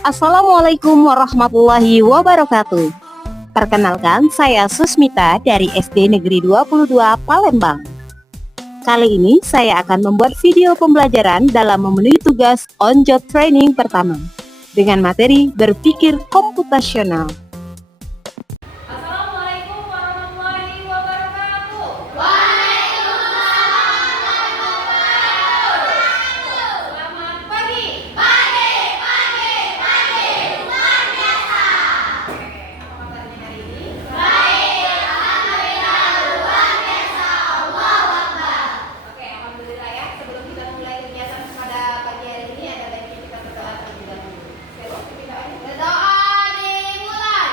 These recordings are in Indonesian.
Assalamualaikum warahmatullahi wabarakatuh. Perkenalkan, saya Susmita dari SD Negeri 22 Palembang. Kali ini saya akan membuat video pembelajaran dalam memenuhi tugas on-job training pertama dengan materi berpikir komputasional. Assalamualaikum warahmatullahi wabarakatuh. Selamat pagi. Luar biasa. Oke, apa kabarnya hari ini? Oke, alhamdulillah ya. Sebelum kita mulai kegiatan pada pagi hari ini, ada baiknya kita berdoa terlebih dahulu. Sebelum kita berdoa dimulai.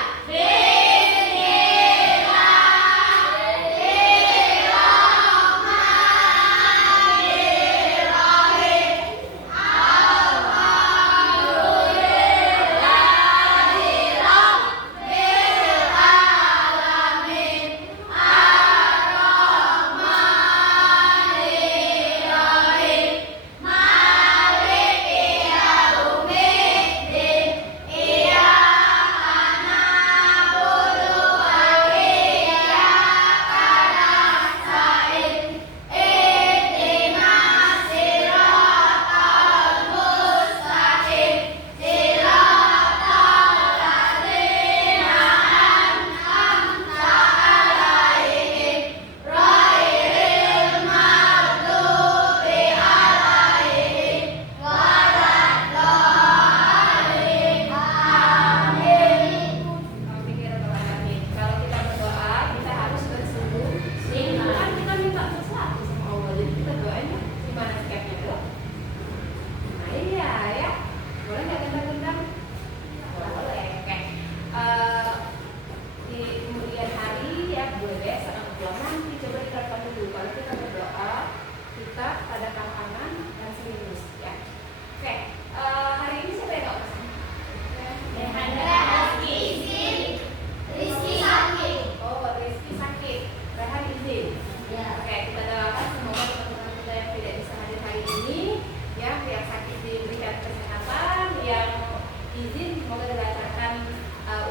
Kalau kita berdoa, kita harus bersungguh. Kan kita minta sesuatu sama Allah. Jadi kita doanya gimana sikapnya tuh? Nah iya ya. Boleh nggak gendang-gendang? Boleh. Oke. Di kemudian hari ya boleh setengah jam nanti coba diterapkan dulu. Kalau kita berdoa, kita ada tangan dan serius ya. Oke. Hari ini siapa yang nggak pesan? Oh, Rizky sakit. Rehan izin. Oke, kita doakan semoga teman-teman kita yang tidak bisa hadir hari ini, ya, yang sakit diberikan kesehatan, yang izin semoga dilancarkan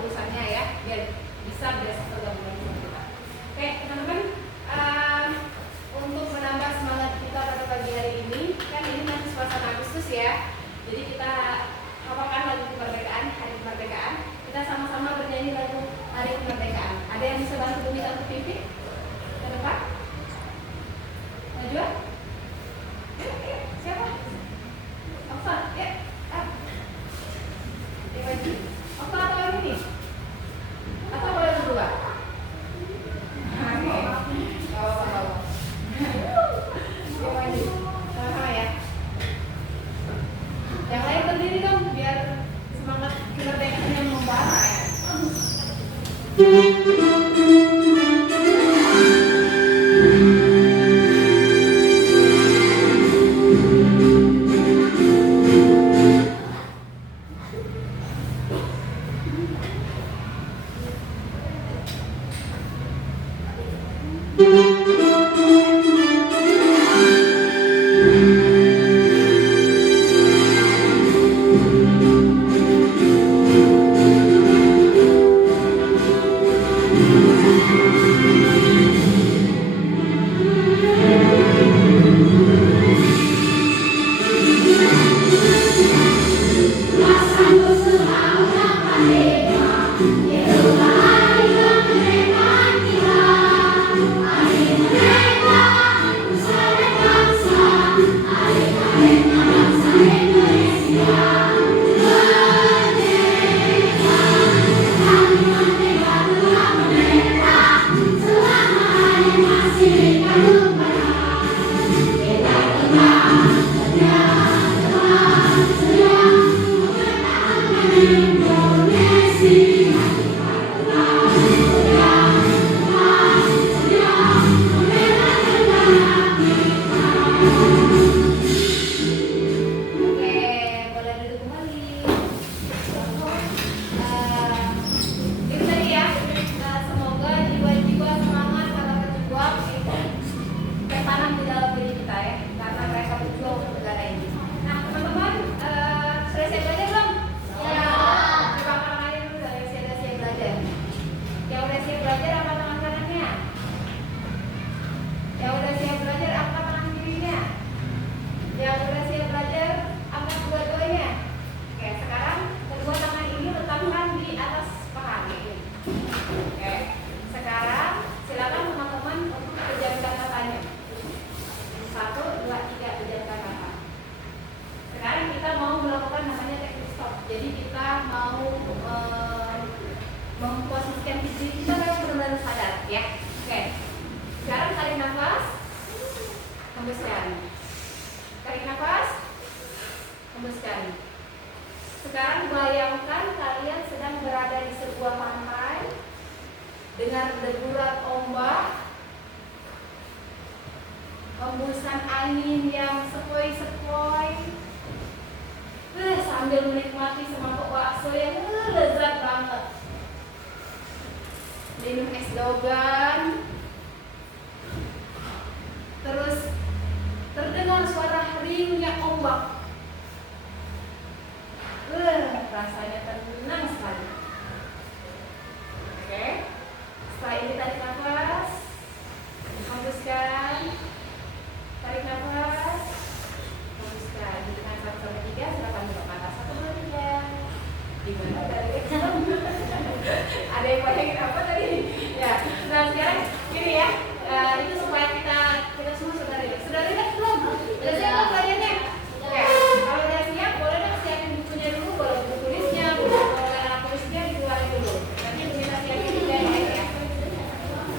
urusannya ya, biar bisa besok bergabung sama kita. Oke, teman-teman, untuk menambah semangat kita pada pagi hari ini, kan ini masih suasana Agustus ya. Jadi kita hafalkan lagu kemerdekaan, hari kemerdekaan. Kita sama-sama bernyanyi lagu hari kemerdekaan. Ada yang bisa bantu Bumi Tante Pipi ke depan? Najwa? Yuk, siapa? Ofa, ya. Maju. Ofa atau yang ini? Atau boleh berdua? Oke. Bawa. Yuk, maju. Sama-sama ya. Yang lain berdiri dong, biar semangat kemerdekaannya membara ya. Selesai belajar belum? Ya. Sekarang bayangkan kalian sedang berada di sebuah pantai dengan deburan ombak, hembusan angin yang sepoi-sepoi, sambil menikmati semangkuk bakso yang lezat banget. Minum es dogan, terus terdengar suara ringnya ombak. Rasanya tenang sekali. Oke, setelah ini tarik nafas, hembuskan, tarik nafas, hembuskan. Dengan 1 sampai 3, silakan buka mata. 1, 2, 3. Gimana dari ada yang bayangin apa tadi? Ya, nah sekarang gini ya, itu supaya kita semua sudah lihat belum? Sudah siap belum kaliannya? Oke, kalau udah siap, boleh dong siapin bukunya dulu, boleh buku tulisnya, buku anak tulisnya dikeluarin dulu. Nanti kita siapin juga ya.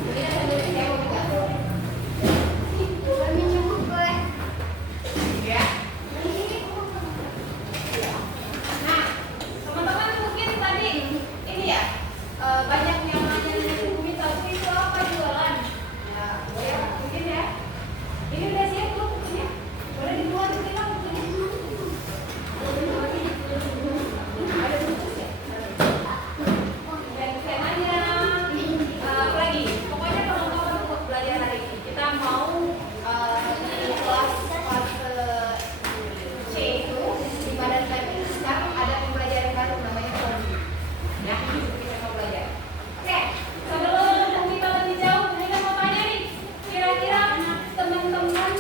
Jadi saya tulis saya mau buka. Kami cukup boleh. Ya. Nah, teman-teman mungkin tadi ini ya, banyak yang nanya Bumi tahu itu apa jualan. Ya, boleh mungkin ya. Ini udah siap belum bukunya? Boleh dibuat dulu lah bukunya. Ada buku ya? Dan saya nanya, apa lagi? Pokoknya perlengkapan untuk belajar hari ini. Kita mau di kelas C itu di badan tadi sekarang ada pembelajaran baru namanya kombi. Ya, kita mau belajar. Oke, sebelum kita lebih jauh, kita mau tanya nih, kira-kira teman-teman,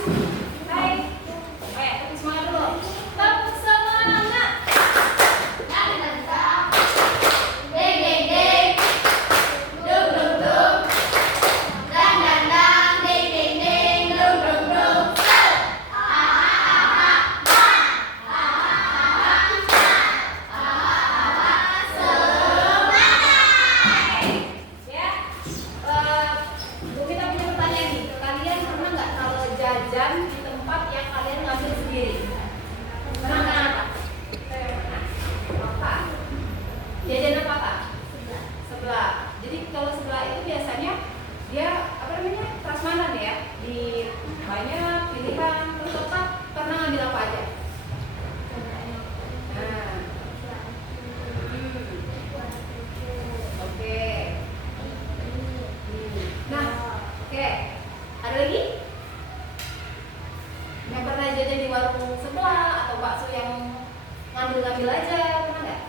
hai, tepuk semangat dulu. Tepuk semangat. Deng deng deng, dum dum dum, dang dang dang, deng deng deng, dum dum dum. Ya, Bu kita punya pertanyaan nih. Kalian pernah nggak kalau jajan di tempat yang kalian ngambil sendiri? Pernah nggak? Saya pernah. Apa? Jajan apa Kak? Sebelah. Jadi kalau sebelah itu biasanya dia apa namanya prasmanan ya, di banyak pilihan terus apa? Pernah ngambil apa aja? Nah, oke. Nah, oke. Ada lagi? Yang pernah jajan di warung sebelah atau bakso yang ngambil-ngambil aja, pernah nggak?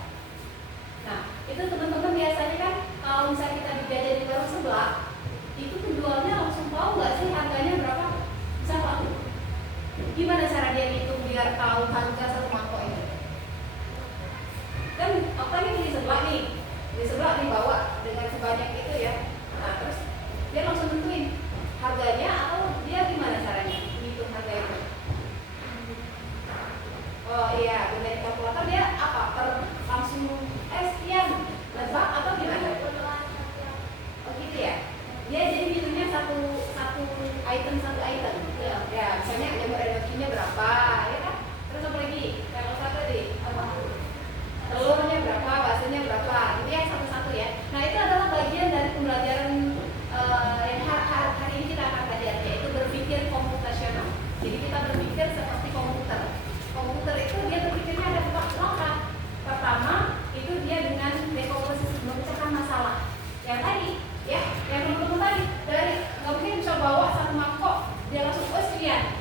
Nah, itu teman-teman biasanya kan kalau misalnya kita jajan di warung sebelah, itu penjualnya langsung tahu nggak sih harganya berapa? Bisa tahu? Gimana cara dia ngitung biar tahu harga satu mangkok ini? Kan apa nih di sebelah nih bawa dengan sebanyak itu ya. Nah, terus dia langsung tentuin harganya atau dia gimana caranya ngitung harga itu? Oh iya, dengan kalkulator dia apa? Langsung sekian lebak atau gimana? Oh gitu ya. Dia jadi ngitungnya satu item. Ya, misalnya jamur energinya berapa, ya kan? Terus apa lagi? Kalau satu tadi apa? Telurnya berapa, baksonya berapa? Itu yang satu-satu ya. Nah, itu adalah bagian dari pembelajaran yang hari ini kita akan pelajari, yaitu berpikir komputasional. Jadi kita berpikir seperti komputer. Komputer itu dia berpikirnya ada 4 langkah. Pertama, itu dia dengan dekomposisi, memecahkan masalah. Yang tadi, ya, yang teman-teman tadi, dari nggak mungkin bisa bawa satu mangkok, dia langsung sekian.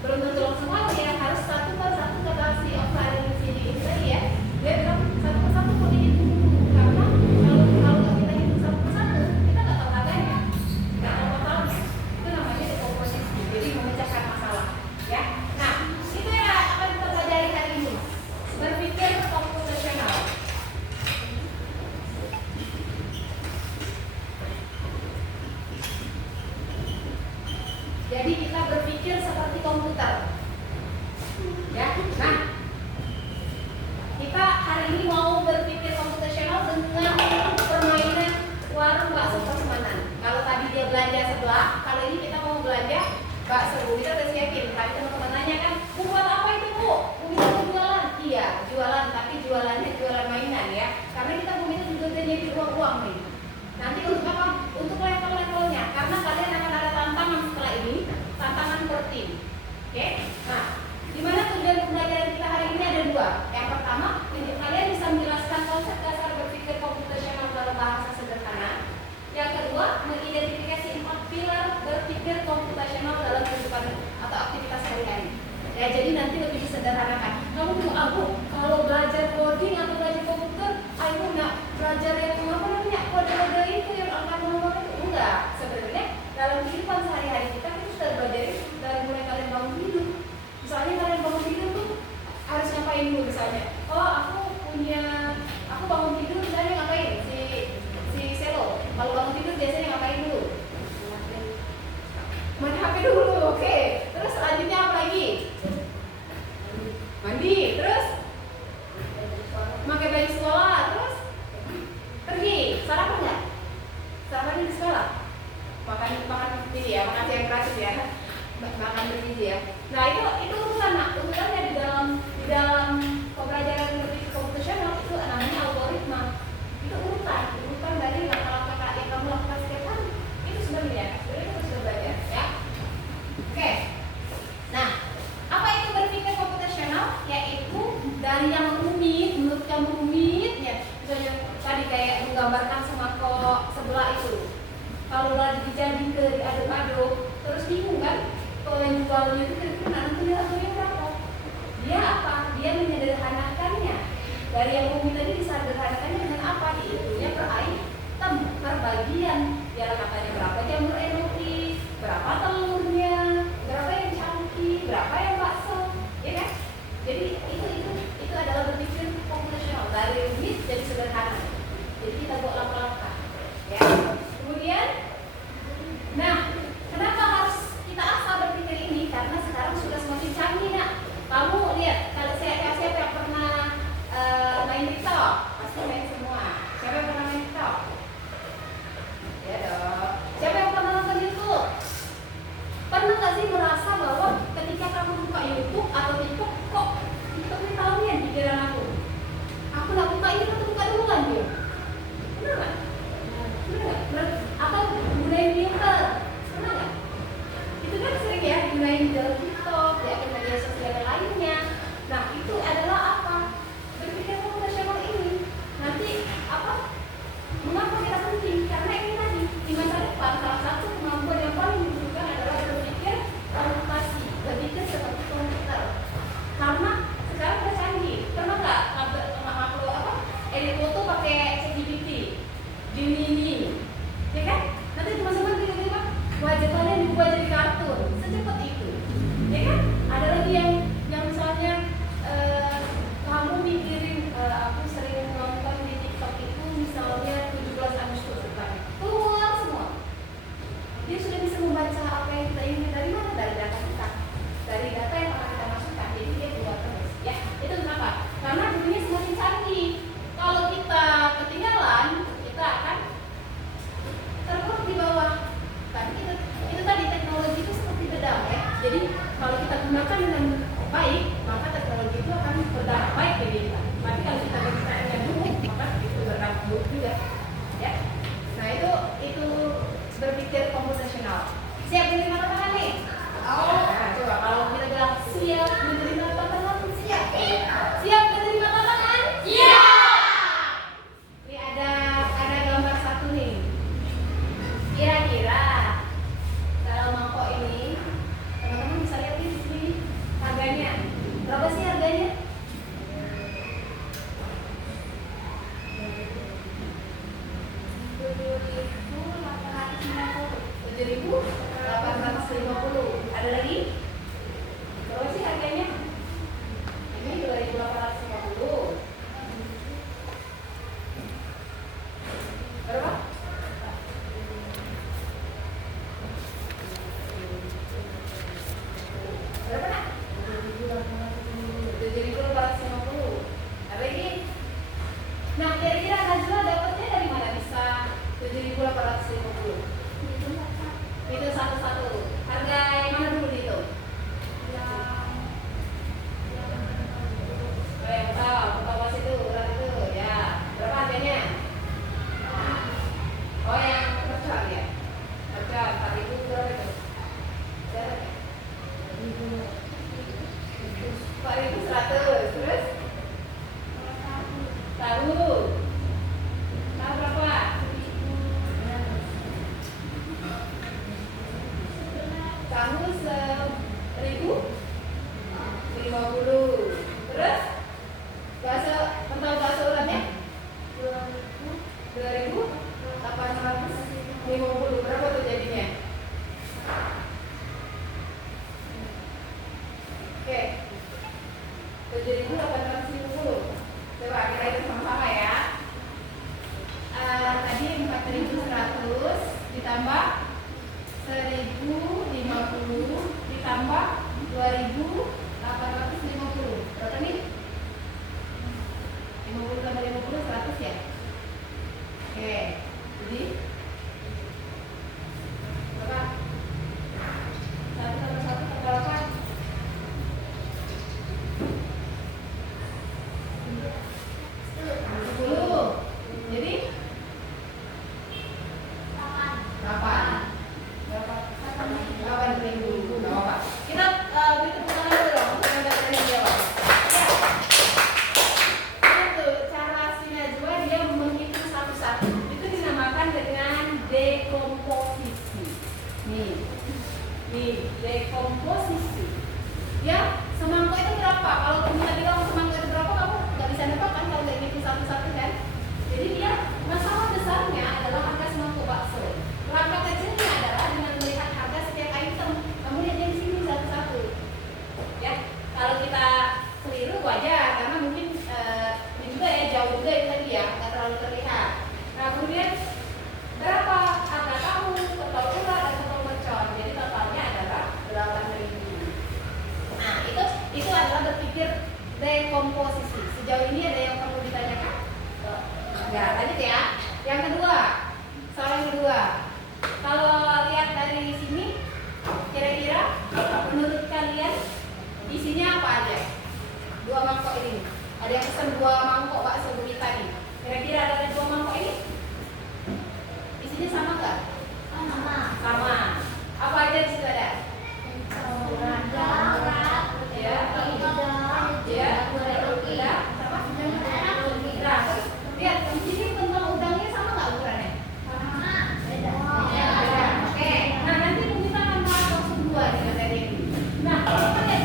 Belum tentu langsung mau, dia harus satu persatu kasih offline di sini. Ini tadi ya, dia bilang satu persatu kok dihitung dulu. Karena kalau nggak kita hitung satu persatu, kita nggak tahu harganya, nggak tahu totalnya. Itu namanya dekomposisi. Jadi memecahkan masalah, ya. Nah, itu yang akan kita pelajari hari ini. Berpikir komputasional. Jadi kita berpikir seperti komputer. Ya. Nah, kita hari ini mau berpikir komputasional dengan permainan warung bakso prasmanan. Kalau tadi dia belanja sebelah, kalau ini kita mau belanja bakso. Kita udah siapin. Tadi teman-teman nanya kan, buat apa itu Bu? Bisa jualan? Iya, jualan. Tapi jualannya punya, aku bangun tidur misalnya ngapain? Si Selo, kalau bangun tidur biasanya ngapain dulu? Main HP dulu, oke. Terus selanjutnya apa lagi? Mandi, terus pakai baju sekolah, terus pergi. Sarapan nggak? Sarapan di sekolah. Makan ini ya, makan siang gratis ya. Makan bergizi ya. Nah itu urusan, urusannya di dalam pembelajaran lebih komputasional itu namanya algoritma. Itu urutan dari langkah-langkah yang kamu lakukan setiap hari. Itu sebenarnya itu sudah belajar ya. Oke. Nah, apa itu berpikir komputasional? Yaitu dari yang rumit, menurut kamu rumit ya. Misalnya tadi kayak menggambarkan semangkok sebelah itu. Kalau lagi dijadiin ke diaduk-aduk, terus bingung kan? Penjualnya itu kira-kira nanti harganya berapa? Dia apa? Dia menyederhanakannya. Dari yang rumit tadi disederhanakannya dengan apa? Dihitungnya per item, per bagian. Dia katanya berapa jamur enoki, berapa telurnya, berapa yang cangki, berapa yang bakso, ya kan? Jadi itu adalah berpikir komputasional, dari rumit jadi sederhana. Jadi kita buat langkah-langkah, ya. Kemudian, nah, kenapa harus kita asal berpikir ini? Karena sekarang sudah semakin canggih, nak. Kamu lihat, kalau siapa yang pernah main TikTok, pasti main semua. Siapa yang pernah main TikTok? Ya dong. Siapa yang pernah nonton YouTube? Pernah nggak sih merasa bahwa ketika kamu buka YouTube atau TikTok, kok TikTok ini tahunya di pikiran aku? Aku nggak buka ini, atau buka duluan dia? Benar nggak? Benar. Atau gunain filter? Pernah nggak? Itu kan sering ya digunain di dalam TikTok, di akun media sosial lainnya. Nah itu adalah apa? Berpikir komputasional ini. Nanti apa? Mengapa kita penting? Karena ini tadi di masa depan salah satu kemampuan yang paling dibutuhkan adalah berpikir komputasi, berpikir seperti komputer. Karena sekarang udah canggih. Pernah nggak upload apa? Edit foto pakai ChatGPT, Gemini, ya kan? Nanti teman-teman tiba-tiba wajah kalian dibuat jadi kartun, secepat itu, ya kan? Ada lagi yang misalnya kamu mikirin, aku sering nonton di TikTok itu misalnya 17 Agustus depan keluar semua. Dia sudah bisa membaca apa yang kita inginkan dari mana? Dari data kita, dari data yang akan kita masukkan. Jadi dia keluar terus, ya. Itu kenapa? Karena dunia semakin canggih. Kalau kita ketinggalan, kita akan terus di bawah. Tapi itu tadi teknologi itu seperti pedang ya. Jadi kalau kita gunakan dengan baik, maka teknologi itu akan berdampak baik bagi kita. Tapi kalau kita gunakannya buruk, maka itu berdampak buruk juga. Ya. Nah itu berpikir komputasional. Siap menerima tantangan nih? Nah, coba kalau kita bilang siap menerima tantangan, siap. Siap menerima tantangan? Iya. Ini ada gambar satu nih. Kira-kira kalau mangkok ini, teman-teman bisa lihat di sini harganya. Berapa sih harganya? 7.850. Ada lagi? Berapa sih harganya? Ini 2.850. Berapa? Berapa nak? 7.850. Ada lagi? Nah, kira-kira Najwa dapatnya dari mana bisa 7.850? Itu satu-satu. Harga yang mana dulu itu? Oh, yang tahu itu, urat itu, ya. Berapa harganya? Oh, yang mercon ya? Mercon, 4.000 berapa itu? 4.100. Terus? Tahu berapa? Tahu 1.050. Terus bakso uratnya 2.850. Berapa tuh jadinya? Oke, 7.850. Coba kira ya, nggak terlalu terlihat. Nah kemudian berapa angka tahu, total urat dan total mercon. Jadi totalnya adalah 8.000. Nah itu adalah berpikir dekomposisi. Sejauh ini ada yang perlu ditanyakan? Enggak, lanjut ya. Yang kedua, soal yang kedua. Kalau lihat dari sini, kira-kira menurut kalian isinya apa aja? 2 mangkok ini. Ada yang pesan 2 mangkok bakso gurita nih. Kira-kira ada 2 mangkok ini? Isinya sama nggak? Sama. Apa aja di situ ada? Ya, sama. Nah, terus lihat di sini tentang udangnya sama nggak ukurannya? Beda. Oke. Nah nanti kita akan bahas langsung 2 nih materi ini. Nah, lihat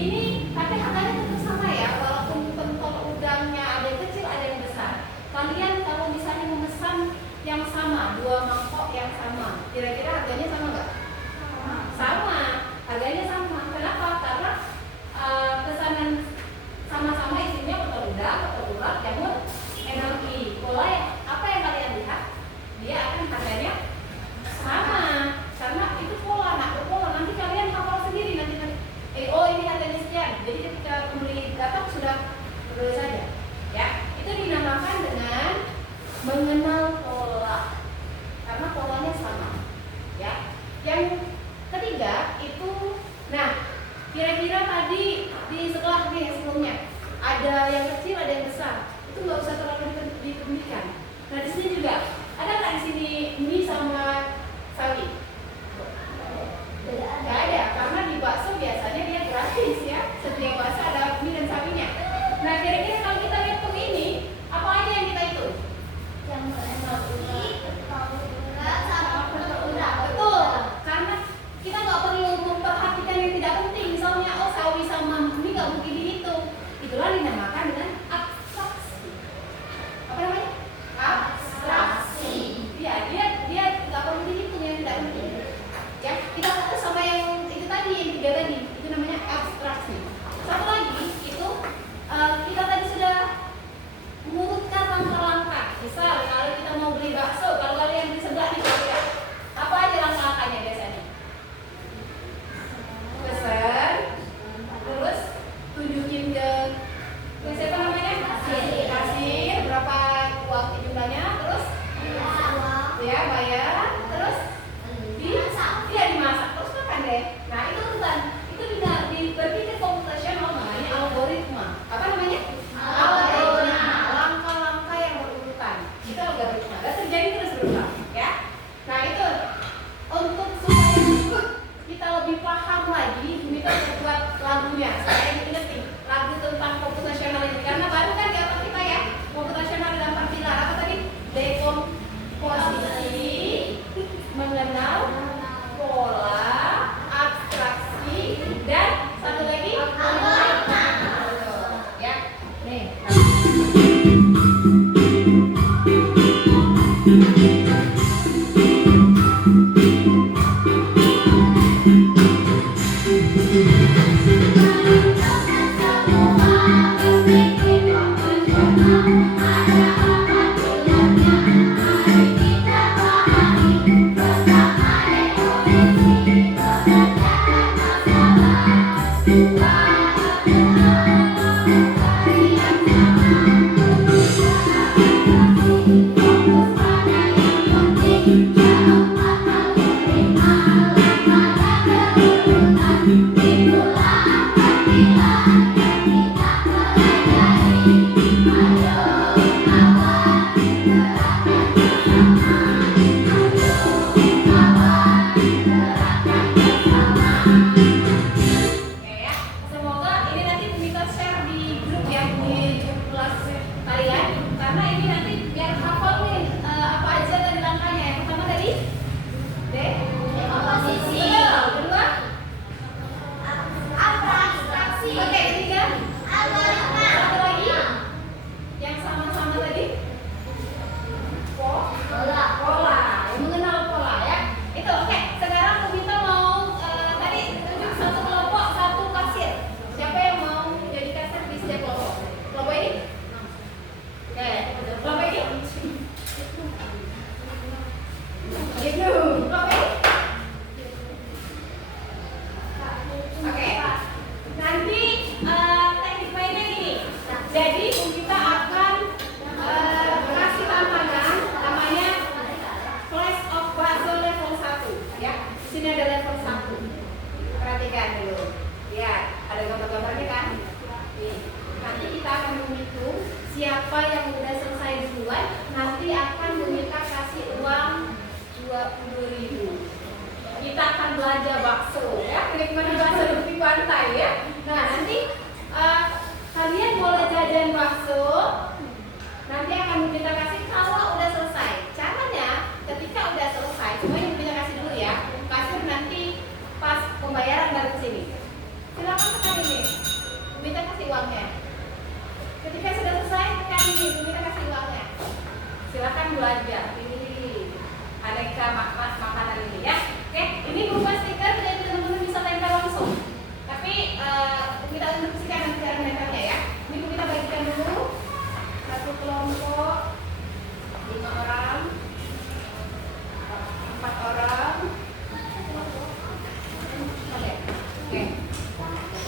ini tapi angkanya tetap sama ya, walaupun pentol udangnya ada yang kecil ada yang besar. Kalian kalau misalnya memesan yang sama, 2 mangkok yang sama, kira-kira harganya sama nggak? Sama, harganya sama. Kenapa? Karena pesanan sama-sama isinya pentol udang, pentol urat, jamur, NLI. Pola apa yang kalian lihat? Dia akan harganya sama, karena itu pola. Nah, pola nanti kalian hafal sendiri nanti. Oh ini harganya sekian. Jadi ketika pembeli datang sudah boleh saja. Ya, itu dinamakan dengan mengenal pola, karena polanya sama. Ya. Yang ketiga itu, nah kira-kira tadi di setelah nih sebelumnya ada yang kecil ada yang besar, itu nggak usah terlalu dipedulikan. Nah di sini juga ada nggak di sini mie sama sawi? Nggak ada, karena di bakso biasanya dia gratis ya, setiap bakso ada mie dan sawinya. Nah kira-kira kalau kita hitung ini apa aja yang kita hitung? Betul, karena kita nggak perlu memperhatikan yang tidak penting. Misalnya oh sawi sama mie nggak mungkin dihitung. Itulah dinamakan dengan abstraksi. Apa namanya? Abstraksi. Ya, dia nggak perlu dihitung yang tidak penting. Ya, kita fokus sama yang itu tadi, yang 3 tadi. Itu namanya abstraksi. Satu lagi itu kita tadi sudah mengurutkan langkah-langkah. Misal kalau kita mau beli bakso, kalau kalian di sebelah nih kira-kira apa aja langkah-langkahnya biasanya? Pesan, terus tunjukin ke siapa namanya? Kasir, berapa uang jumlahnya, terus ya bayar, terus dimasak, terus makan deh. Nah itu urutan, itu berpikir komputasional namanya algoritma. Apa namanya? Algoritma. Langkah-langkah yang berurutan. Itu algoritma. Dan terjadi terus berulang, ya. Nah itu untuk supaya kita lebih paham lagi, kita buat lagunya. Saya ingetin lagu tentang komputasional ini karena baru kan di otak kita ya, komputasional dalam 4 pilar. Apa tadi? Dekomposisi, mengenal pola, abstraksi, dan satu lagi algoritma. Ya, nih. Oke, ketiga. Satu lagi. Yang sama-sama tadi. siapa yang udah selesai duluan nanti akan meminta kasih uang 20.000. Kita akan belanja bakso ya, menikmati bakso di pantai ya. Nah nanti kalian boleh jajan bakso, nanti akan meminta kasih kalau udah selesai. Caranya ketika udah selesai, cuma yang meminta kasih dulu ya, kasir nanti pas pembayaran baru kesini. Silakan tekan ini, meminta kasih uangnya. Ketika sudah selesai, tekan ini, meminta kasih uangnya. Silakan belanja. Ini aneka makanan ini ya. Oke, ini berupa stiker dan teman-teman bisa tempel langsung. Tapi kita instruksikan nanti cara menempelnya ya. Ini kita bagikan dulu. Satu kelompok 5 orang, 4 orang. Oke.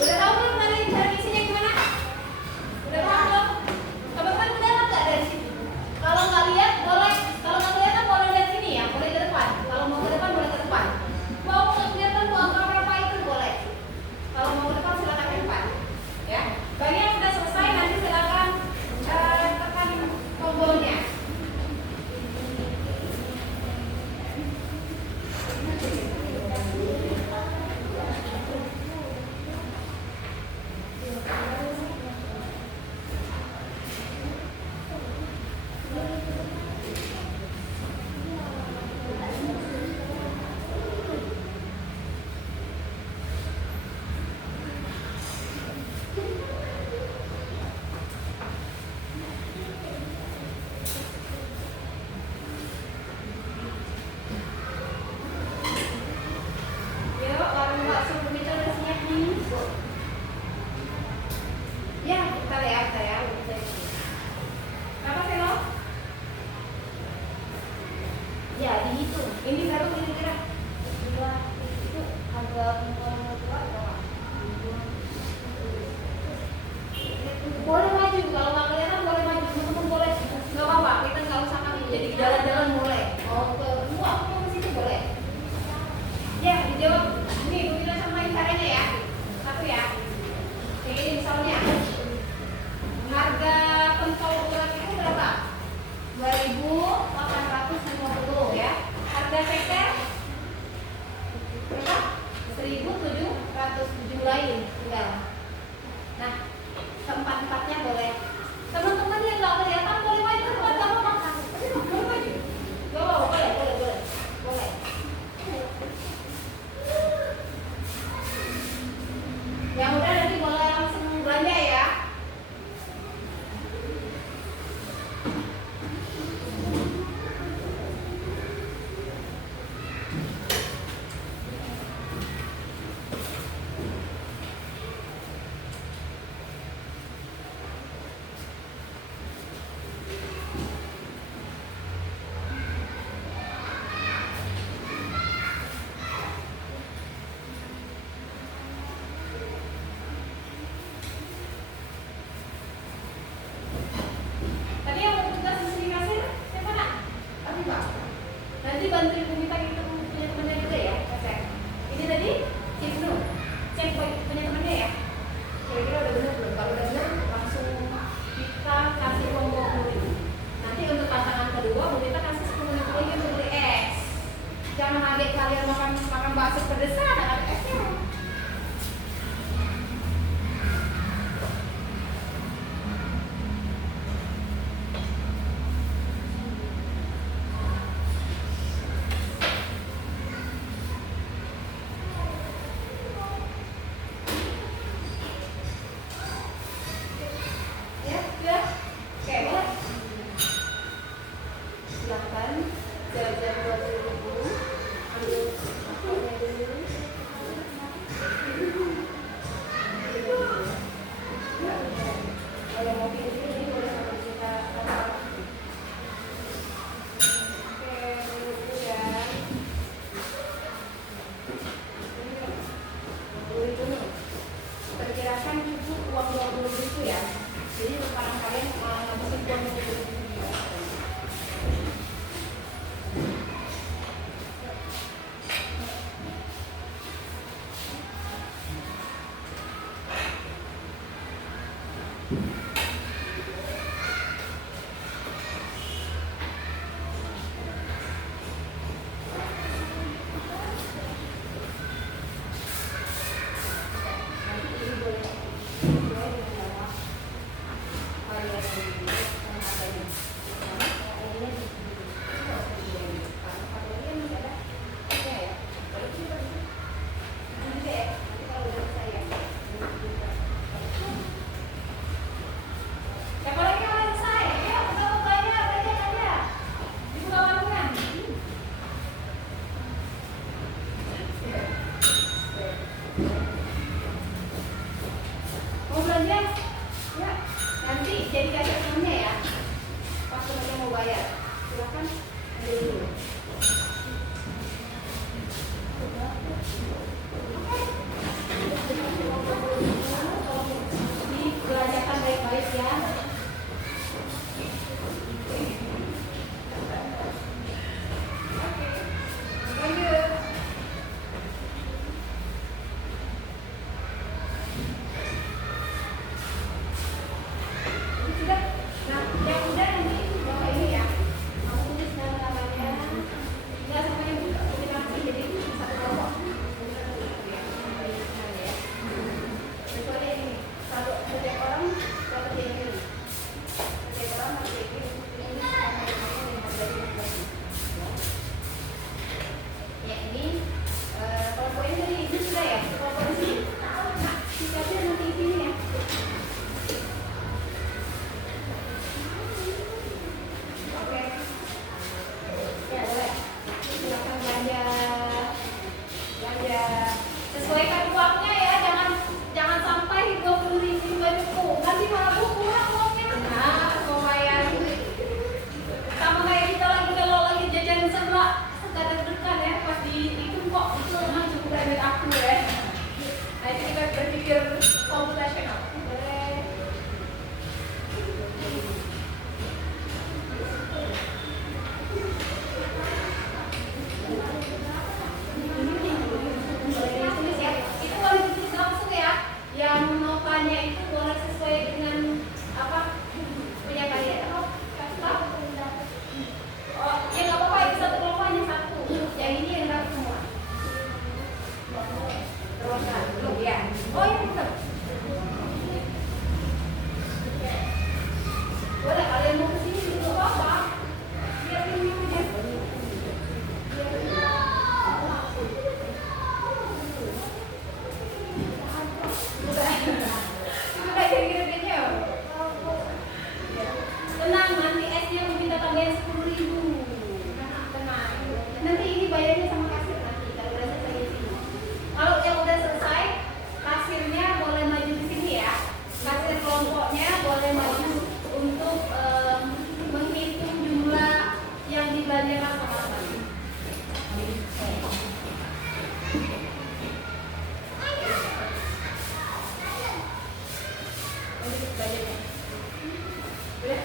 Udah tahu belum nanti cara isinya gimana? Udah tahu belum? Teman-teman udah nggak dari situ? Kalau nggak lihat boleh, kalau nggak kelihatan boleh lihat sini ya, boleh ke depan. Kalau mau ke depan boleh ke depan. Mau kelihatan angka berapa itu boleh. Kalau mau ke depan silakan ke depan. Ya. Bagi yang sudah selesai nanti silakan tekan tombolnya. Yuk, warung bakso Bumita udah siap nih. Ya, bentar ya. Apa Velo? Ya, dihitung. Ini baru kira-kira dua itu harga berapa? Boleh maju, kalau nggak kelihatan boleh maju, teman-teman boleh. Nggak apa-apa, kita nggak usah kami jadi jalan-jalan boleh. Mau ke rumah, mau ke situ boleh. Ya, dijawab. Ini Bumita sama caranya ya. Satu ya. Ini misalnya harga pentol ulat itu berapa? 2.850 ya. Harga ceker berapa? 1.707 lain tinggal. Nah, keempat-empatnya boleh. Teman-teman yang nggak kelihatan boleh maju ke depan, nggak apa-apa. Boleh maju. Boleh. Yang udah nanti boleh langsung belanja ya. Tadi yang mau tugas di sini kasir siapa nak? Afifah. Nanti bantuin Bumita itu punya temannya juga ya, Kasir. Ini tadi Ibnu, cek punya temannya ya. Kira-kira udah benar belum? Kalau udah benar langsung kita kasih combo 10.000. Nanti untuk pasangan kedua Bumita kasih 10.000 lagi untuk beli es. Jangan adik kalian makan bakso pedesan ada esnya. Ya. Oke, boleh. Silakan jajan 20.000. Ambil dulu. bayar. Silakan ambil dulu. Dibelanjakan baik-baik ya. Oke, lanjut. Sudah. Nah, yang udah nanti bawa ini ya. Kamu tulis nama-namanya. Enggak semuanya buka. Kita kasih jadi satu kelompok. Kecuali ini. Setiap orang dapat yang ini. Setiap orang dapat ini. Ini sama yang dari masing-masing. Ya ini kelompok ini tadi itu sudah ya. Kelompok di sini. Nah, sisanya nanti di sini ya. Oke. Ya boleh. Silakan belanja. Belanja. Sesuaikan uangnya ya, jangan sampai 20.000 nggak cukup. Nanti malah kurang uangnya. Nah, mau bayar. Sama kayak kita lagi kalau lagi jajan sebelah, suka deg-degan ya pas dihitung kok itu memang cukup dari aku ya. Nah itu kita berpikir komputasional. Boleh. Boleh ditulis ya. Itu boleh ditulis langsung ya. Yang notanya itu boleh sesuai dengan apa punya kalian. Oh, kasih tahu. Oh, ya nggak apa-apa itu satu kelompok hanya satu. Yang ini yang dapat semua. Teruskan belum ya. Oh ini betul. Boleh kalian mau kesini juga apa? Biar ini aja. Udah kira-kira tenang, nanti esnya minta tambahin 10.000. Tenang. Nanti ini bayarnya sama kasir nanti kalau udah selesai di sini. Kalau yang udah selesai, kasirnya boleh maju di sini ya. Kasir kelompoknya boleh maju untuk menghitung jumlah yang dibelanjakan sama teman. Lanjut belajarnya. Udah?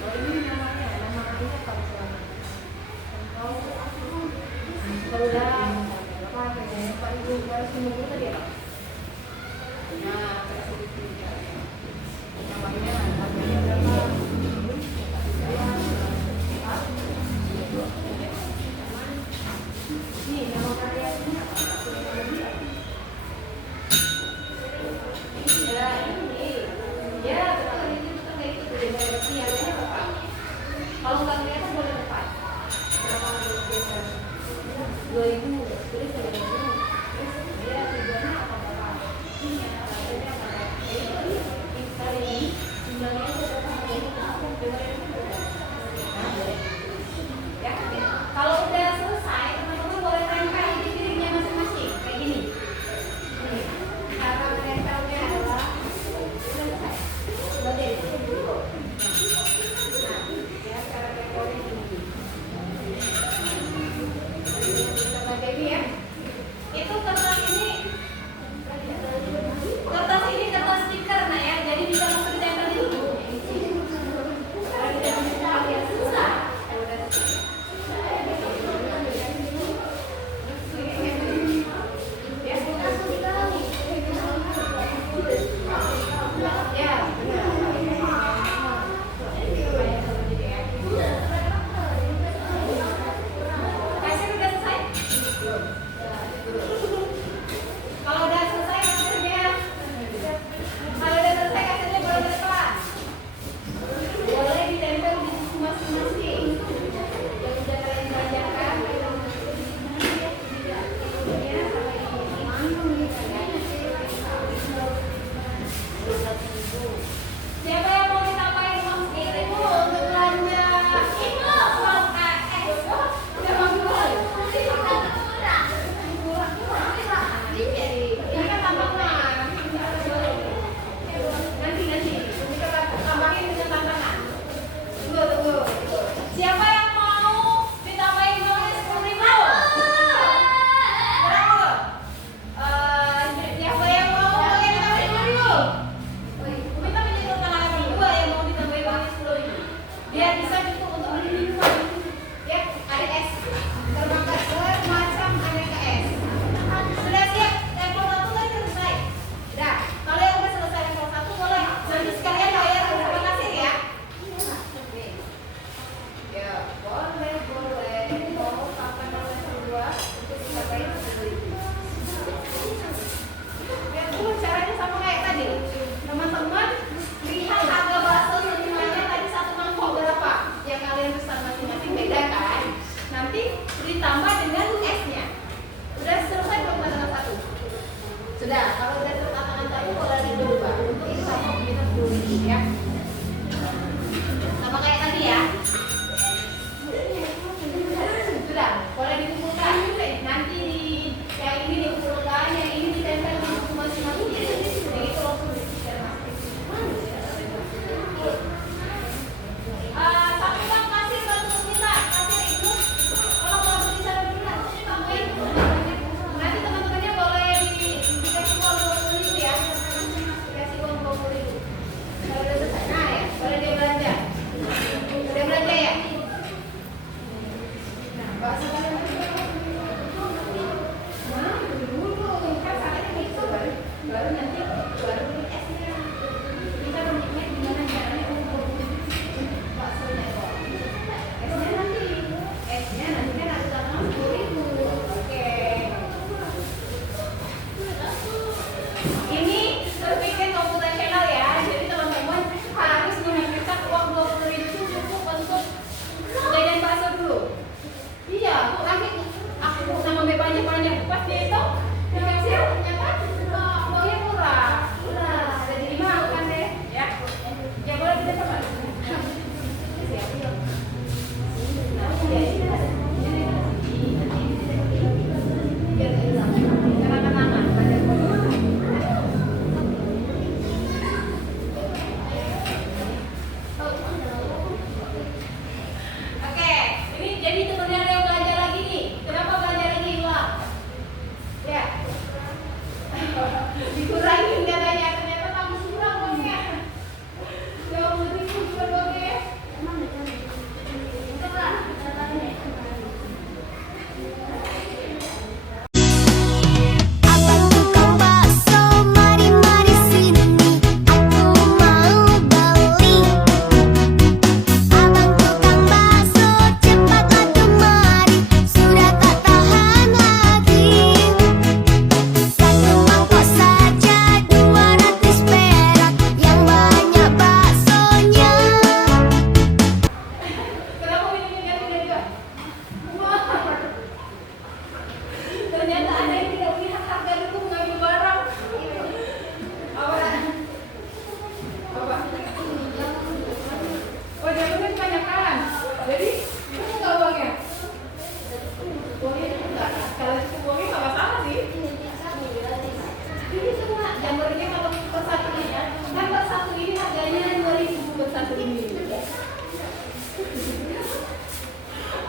Oh ini namanya.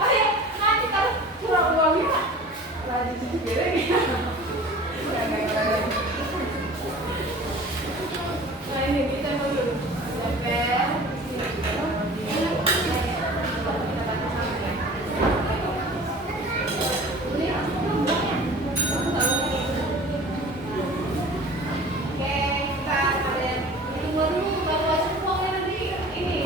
Oh ya, nanti kalau kurang uangnya, lanjut cuci piring ya. Nah ini kita dulu, tempel. Oke, kita kalian tunggu dulu baru aja uangnya nanti ini.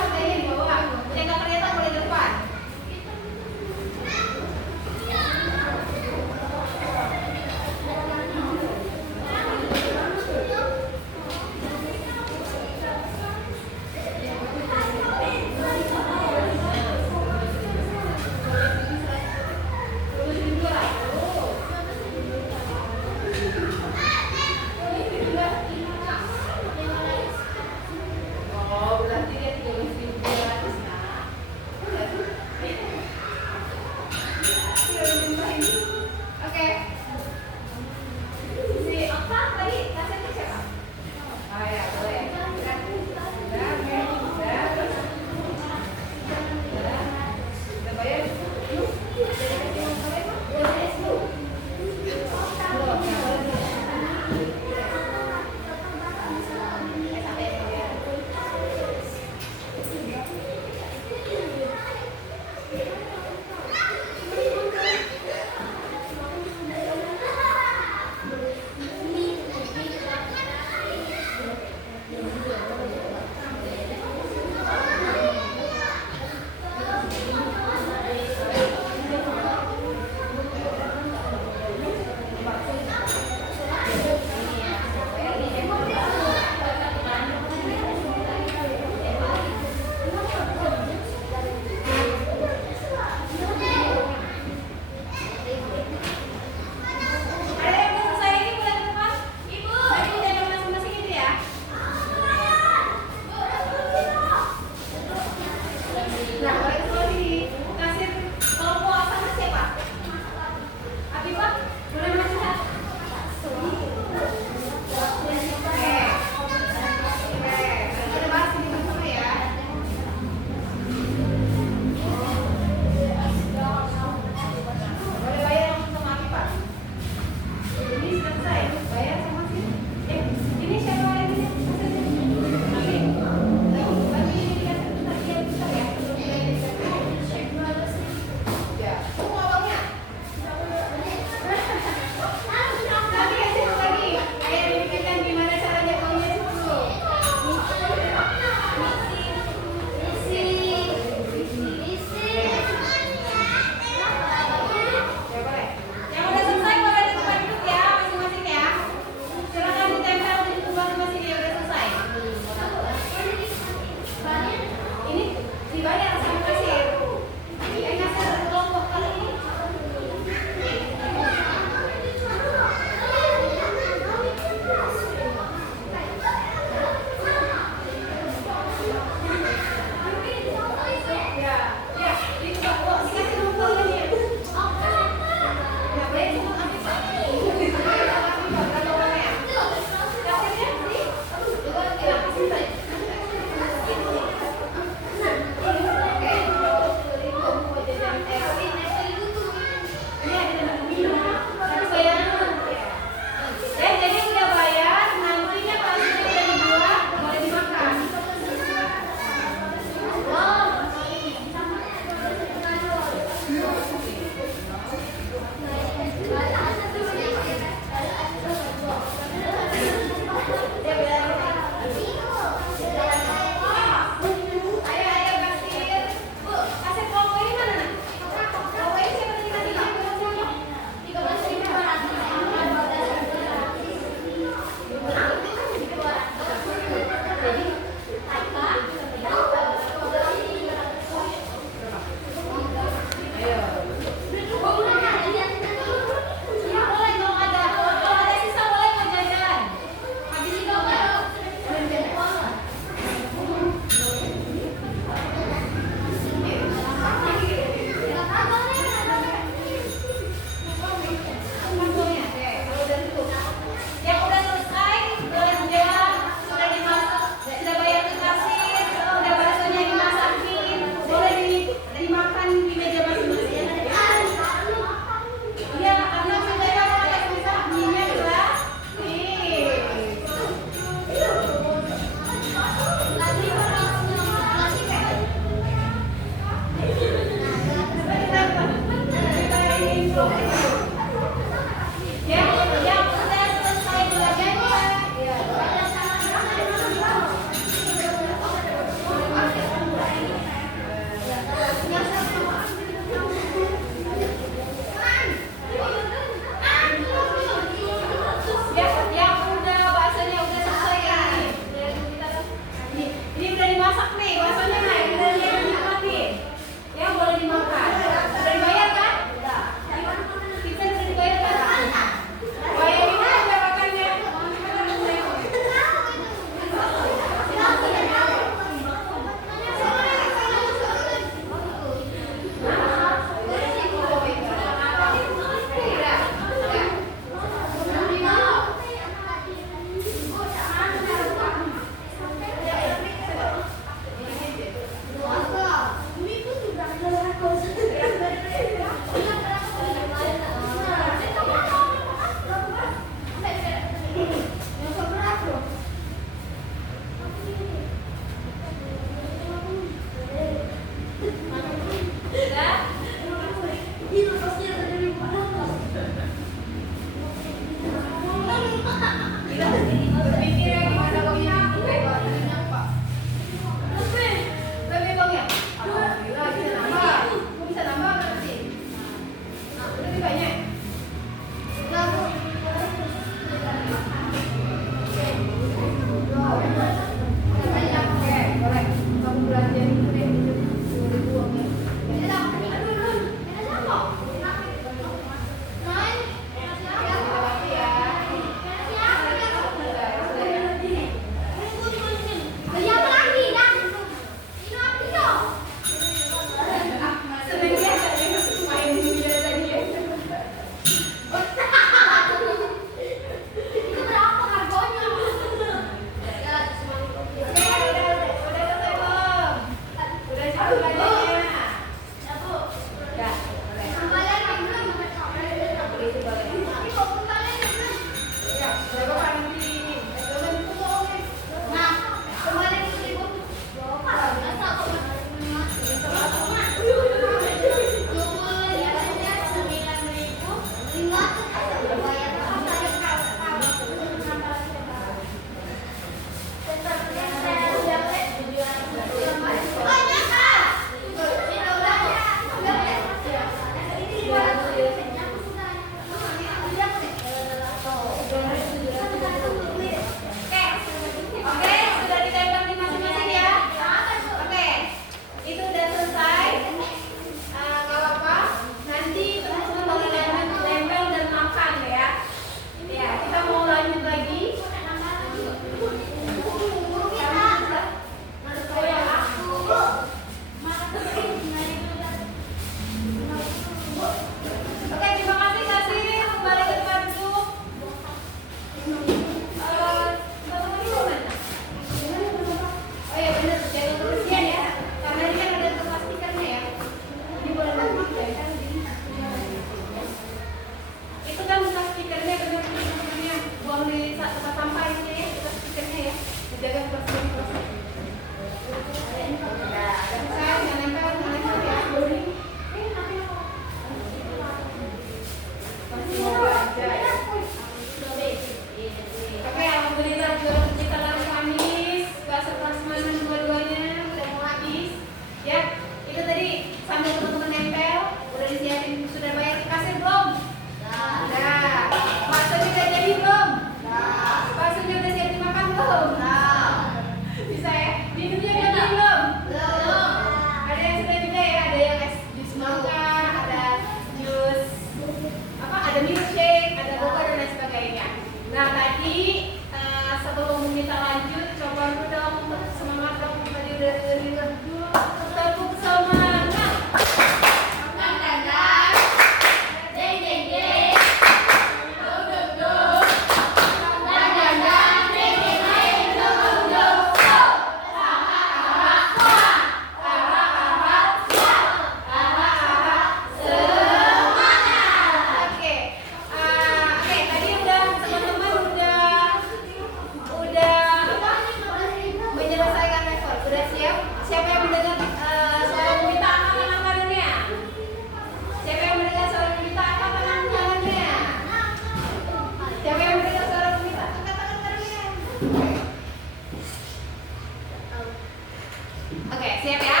Oke, siap ya.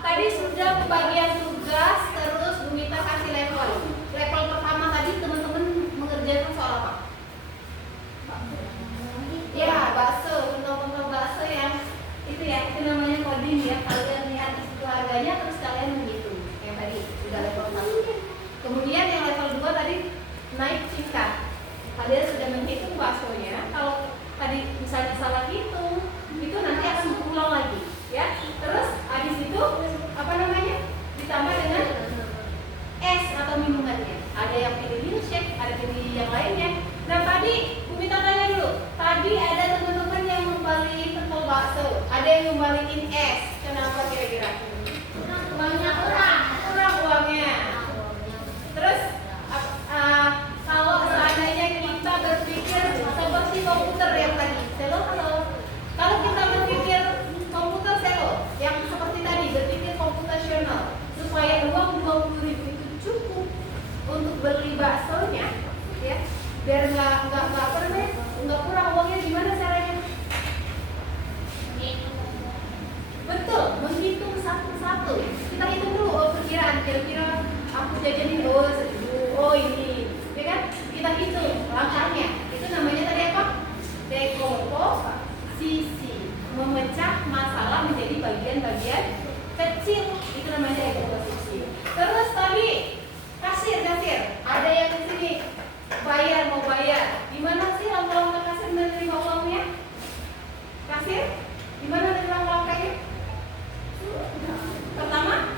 Tadi sudah pembagian tugas, terus Bu Mita kasih level. Level pertama tadi teman-teman mengerjakan soal apa? Ya, bakso, pentol-pentol bakso yang itu ya, itu namanya coding ya. Kalian lihat di situ harganya, terus kalian menghitung. Yang tadi sudah level 1. Kemudian yang level 2 tadi naik tingkat. Kalian sudah menghitung baksonya. Kalau tadi misalnya salah hitung, itu nanti akan berulang lagi, ya. Terus habis itu apa namanya? Ditambah dengan es atau minumannya. Ada yang pilih milkshake, ada pilih yang lainnya. Nah tadi Bu Mita tanya dulu. Tadi ada teman-teman yang membalik pentol bakso, ada yang membalikin es. Kenapa kira-kira? Uangnya kurang uangnya. Terus kalau seandainya kita berpikir seperti komputer yang tadi, kalau kita berpikir komputer selo yang seperti tadi, berpikir komputasional supaya uang 20.000 itu cukup untuk beli baksonya, ya, biar nggak kurang uangnya. Gimana caranya? Betul, menghitung satu-satu. Kita hitung dulu, perkiraan kira-kira aku jajanin ini, ya kan? Kita hitung langkahnya. Itu namanya tadi apa? Dekomposisi, memecah masalah menjadi bagian-bagian kecil. Itu namanya dekomposisi. Terus tadi kasir, ada yang di sini mau bayar. Gimana sih langkah-langkah kasir menerima uangnya? Kasir, gimana dari langkah-langkahnya? Pertama,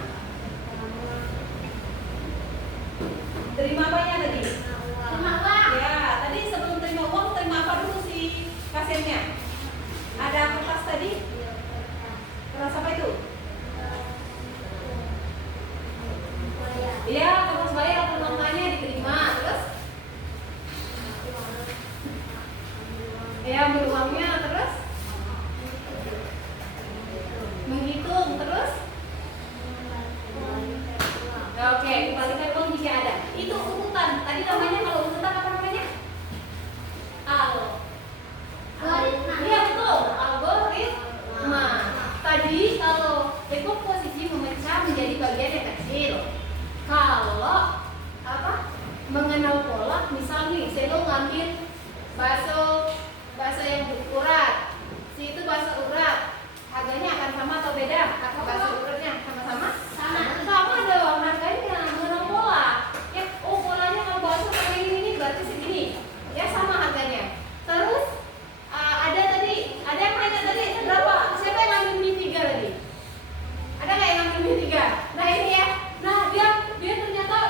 terima apanya tadi? Terima uang. Ya, tadi sebelum terima uang, terima apa dulu si kasirnya? Ada kertas tadi? Kertas apa itu? Iya, kertas bayar atau notanya diterima. Terus? Ya, ambil uangnya. Terus? Menghitung. Terus? Oke, kembalikan uang jika ada. Itu urutan. Tadi namanya misal nih, Selo ngambil bakso yang urat, si itu bakso urat, harganya akan sama atau beda? Atau bakso uratnya sama-sama? Sama dong, harganya mengenal pola. Ya, oh polanya kalau bakso kayak ini berarti segini. Ya sama harganya. Terus ada yang nanya tadi berapa? Siapa yang ngambil mie 3 tadi? Ada nggak yang ngambil mie 3? Nah ini ya. Nah dia ternyata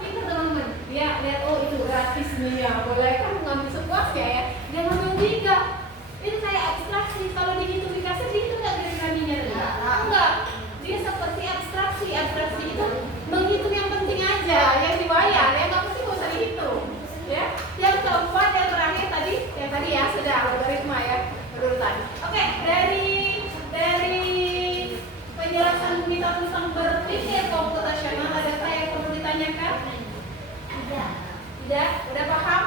pintar teman-teman. Dia lihat oh itu gratis nih ya, boleh kan ngambil sepuasnya ya. Dia ngambil 3. Itu kayak abstraksi. Kalau dihitung dikasih dihitung nggak kira-kiranya tadi? Enggak. Dia seperti abstraksi. Abstraksi itu menghitung yang penting aja, yang dibayar, yang nggak penting nggak usah dihitung. Ya. Yang keempat yang terakhir tadi, yang tadi ya sudah logaritma ya berurutan. Oke, dari penjelasan kita tentang berpikir komputasional adakah yang perlu ditanyakan? Tidak? Udah paham?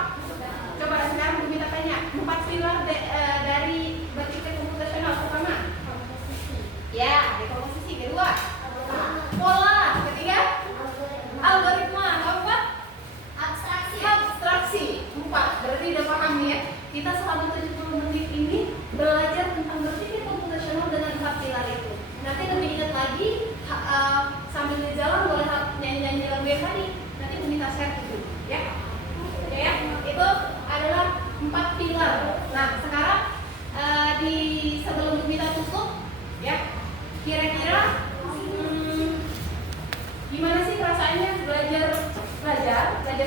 Coba sekarang kita tanya 4 pilar dari berpikir komputasional. Pertama, ya dekomposisi. Kedua, pola. Ketiga, algoritma. Keempat, abstraksi. 4. Berarti udah paham nih ya. Kita selama 70 menit ini belajar tentang berpikir komputasional dengan 4 pilar itu. Nanti lebih ingat lagi sambil di jalan boleh nyanyi-nyanyi lagu yang tadi. Nanti kita share itu, ya. Oke ya. Itu adalah 4 pilar. Nah, sekarang sebelum kita tutup, ya. Kira-kira gimana sih rasanya belajar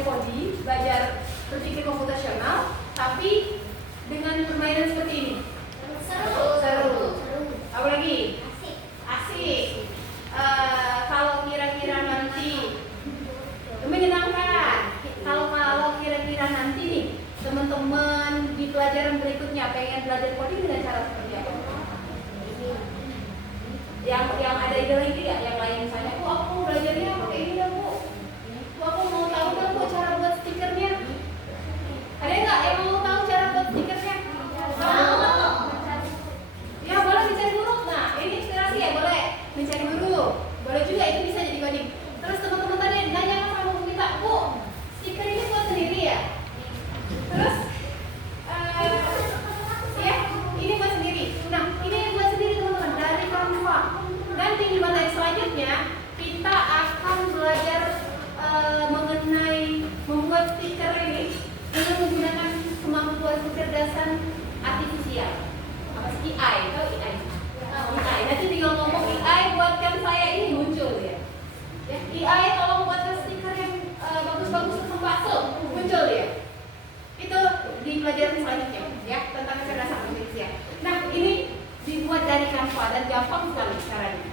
coding, belajar berpikir komputasional, tapi dengan permainan seperti ini? Seru. Apa lagi? Asik. Kalau kira-kira nanti menyenangkan. Kalau kira-kira nanti nih teman-teman di pelajaran berikutnya pengen belajar coding dengan cara seperti apa? Yang ada ide lagi tidak? Yang lain misalnya, aku belajarnya pakai ini dong Bu. Aku mau tahu dong Bu cara buat stikernya. Ada nggak yang mau tahu cara buat stikernya? Mau. Ya boleh mencari guru. Nah ini inspirasi ya, boleh mencari guru. Boleh juga itu bisa jadi coding. Terus teman-teman tadi nanya sama Bu kita, Bu, stiker ini buat sendiri ya? Terus ya ini buat sendiri. Nah ini buat sendiri teman-teman dari Canva. Nanti di materi selanjutnya kita akan belajar mengenai membuat stiker ini dengan menggunakan kemampuan kecerdasan artifisial. Apa sih AI? Tahu AI? AI. Nanti tinggal ngomong AI buatkan saya ini muncul ya. AI tolong buatkan stiker yang bagus-bagus tentang bakso, muncul ya. Itu di pelajaran selanjutnya ya tentang kecerdasan artifisial. Nah ini dibuat dari Canva dan gampang sekali caranya.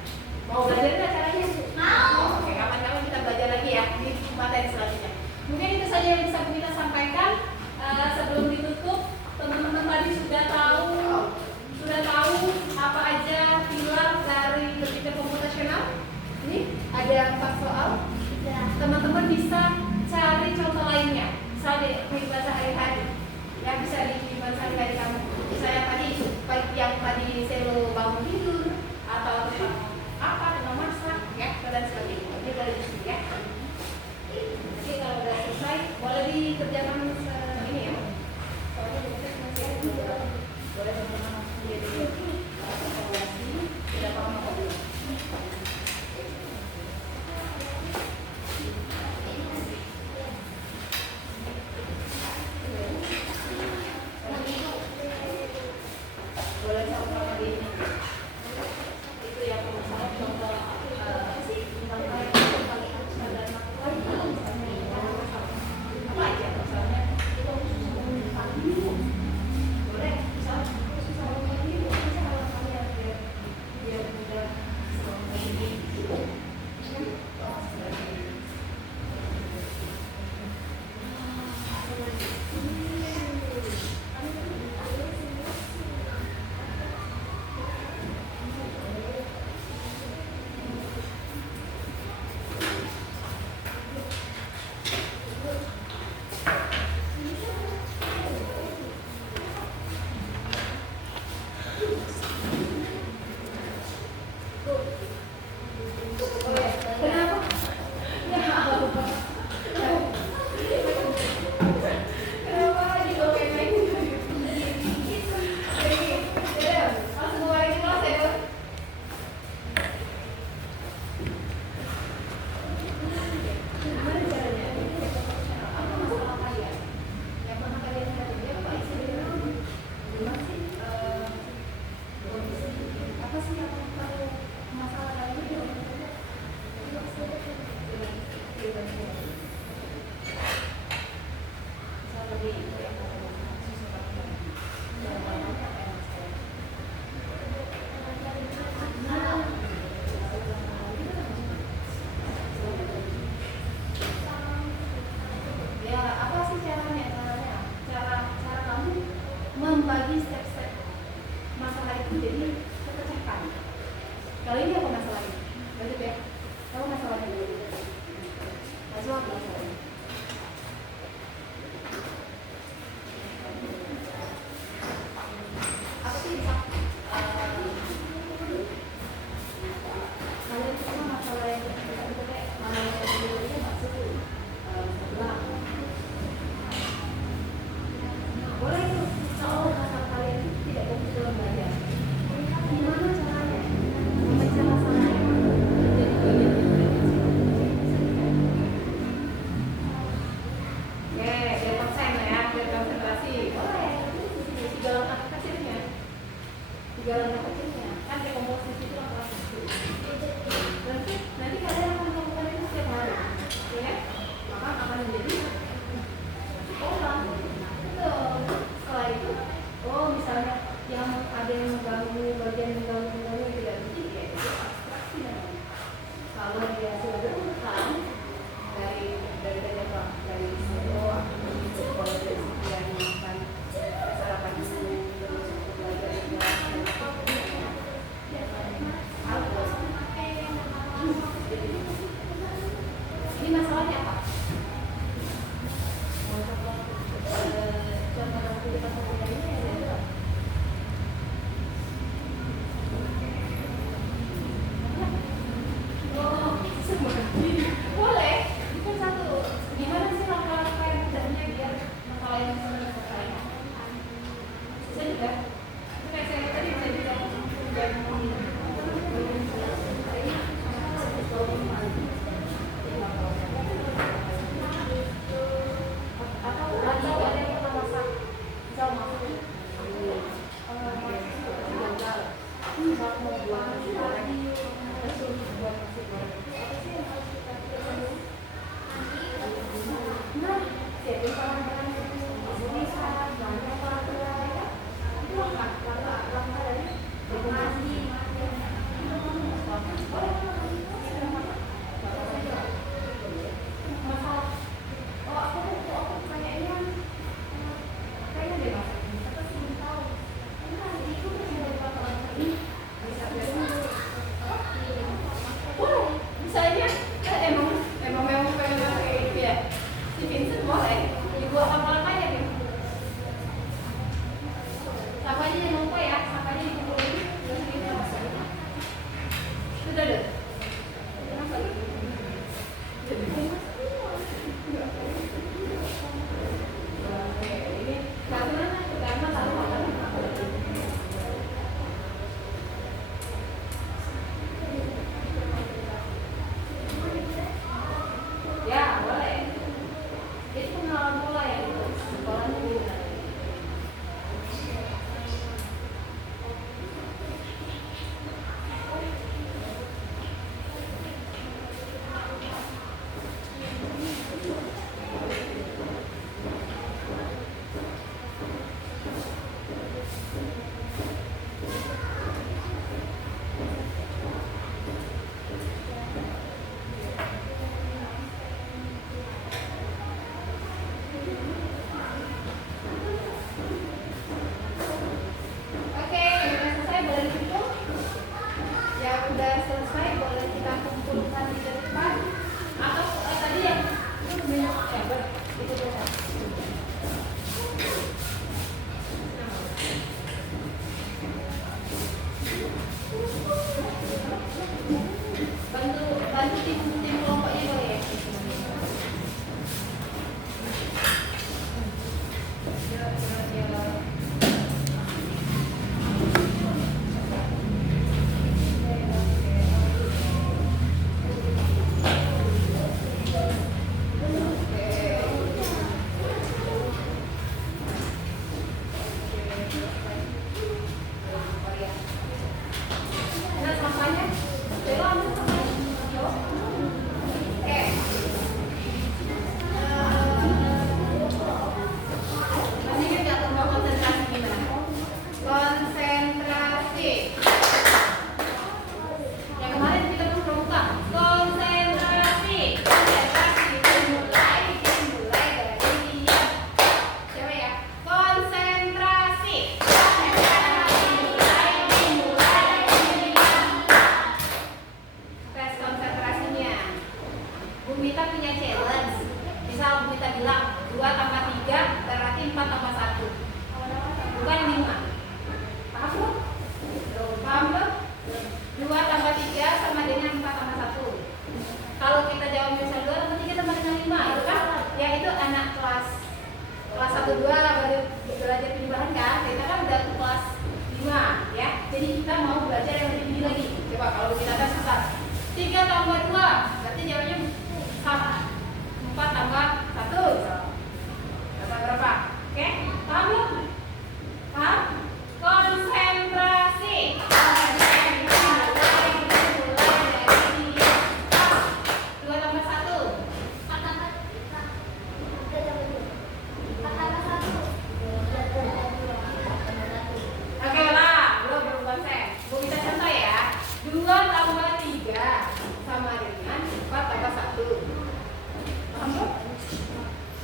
Mau belajar nggak caranya? Mau. Oke, kapan-kapan kita belajar lagi ya di materi selanjutnya. Mungkin itu saja yang bisa kita sampaikan. Sebelum ditutup, teman-teman tadi sudah tahu apa aja pilar dari berpikir komputasional. Ini ada 4 soal. Teman-teman bisa cari contoh lainnya. Misalnya di bahasa hari-hari, ya bisa di bahasa hari-hari kamu. Misalnya tadi yang tadi selo bangun tidur atau tentang masak, ya dan sebagainya. Ini boleh di sini ya. Jadi kalau udah selesai boleh dikerjakan ini ya. Soalnya masih ada boleh teman-teman jadi evaluasi tidak paham apa dulu. Boleh sama-sama di itu yang masalah contoh apa sih tentang apa aja misalnya lebih yang ya, apa sih caranya? Cara kamu membagi step-step masalah itu jadi terpecahkan. Kali ini apa masalahnya? Lanjut ya. Tahu masalahnya dulu. Langsung apa masalahnya? Apa sih bisa? Kalian semua masalah yang kita kayak mana yang dulu itu maksud sebelah. Boleh itu kalau masalah kalian itu tidak fokus dalam belajar. Gimana caranya memecah masalahnya menjadi bagian yang biar konsen ya, biar konsentrasi. Boleh, tiga langkah kecilnya, kan dekomposisi itu langkah kecil. Nanti kalian akan melakukan itu setiap hari, ya? Maka akan menjadi orang. Setelah itu, misalnya yang ada yang mengganggu, bagian mengganggu yang tidak penting, ya itu abstraksi namanya. Kalau dia sudah berurutan dari apa? Dari sekolah, dari sekian makan sarapan dulu, terus belajar ini masalahnya apa? Contoh aktivitas sehari-hari ini adalah boleh. Itu satu. Gimana sih langkah-langkah yang mudahnya biar masalah yang bisa diselesaikan? Bisa juga. Itu kayak saya tadi bisa juga atau lagi ada yang pernah masak misal masak misal mau buat nasi goreng terus buat nasi goreng apa sih yang harus kita siapkan dulu? Nah, siapin bahan-bahan itu bisa banyak peraturan ya, itu langkah dari dekomposisi. Masalah aku kayaknya deh mas atau belum tahu itu dari masalah ini bisa boleh misalnya emang pengen pakai itu ya si Vincent boleh dibuat apa 1, 2 baru belajar penyebaran kan. Kita kan udah ke kelas 5 ya. Jadi kita mau belajar yang lebih tinggi lagi. Coba kalau kita tes susah. 3 tambah 2 berarti jawabnya sama. 4 tambah 1 dapat berapa? Oke, paham belum? Paham? Konsentrasi. Oke lah, belum konsen. Gue bisa contoh ya. 2 tambah 3 sama dengan 4 tambah 1. Paham belum?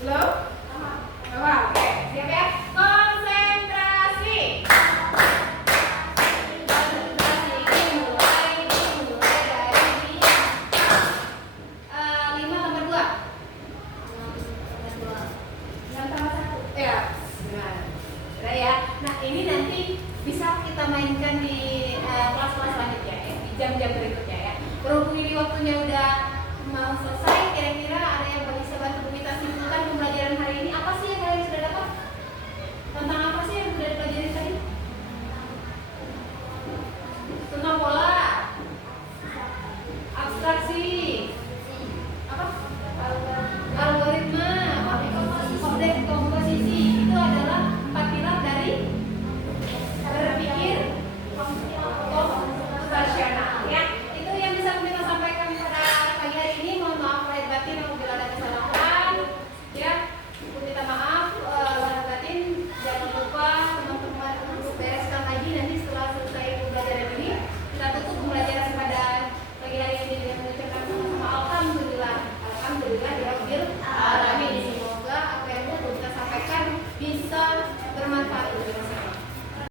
Belum? Paham? Oke, siap ya? Konsentrasi. Konsentrasi dimulai dari 5 tambah 2. 6 tambah 1. Ya, benar. Udah ya. Nah, ini nanti bisa kita mainkan di kelas-kelas selanjutnya ya, di jam-jam berikutnya ya. Berhubung ini waktunya udah mau selesai.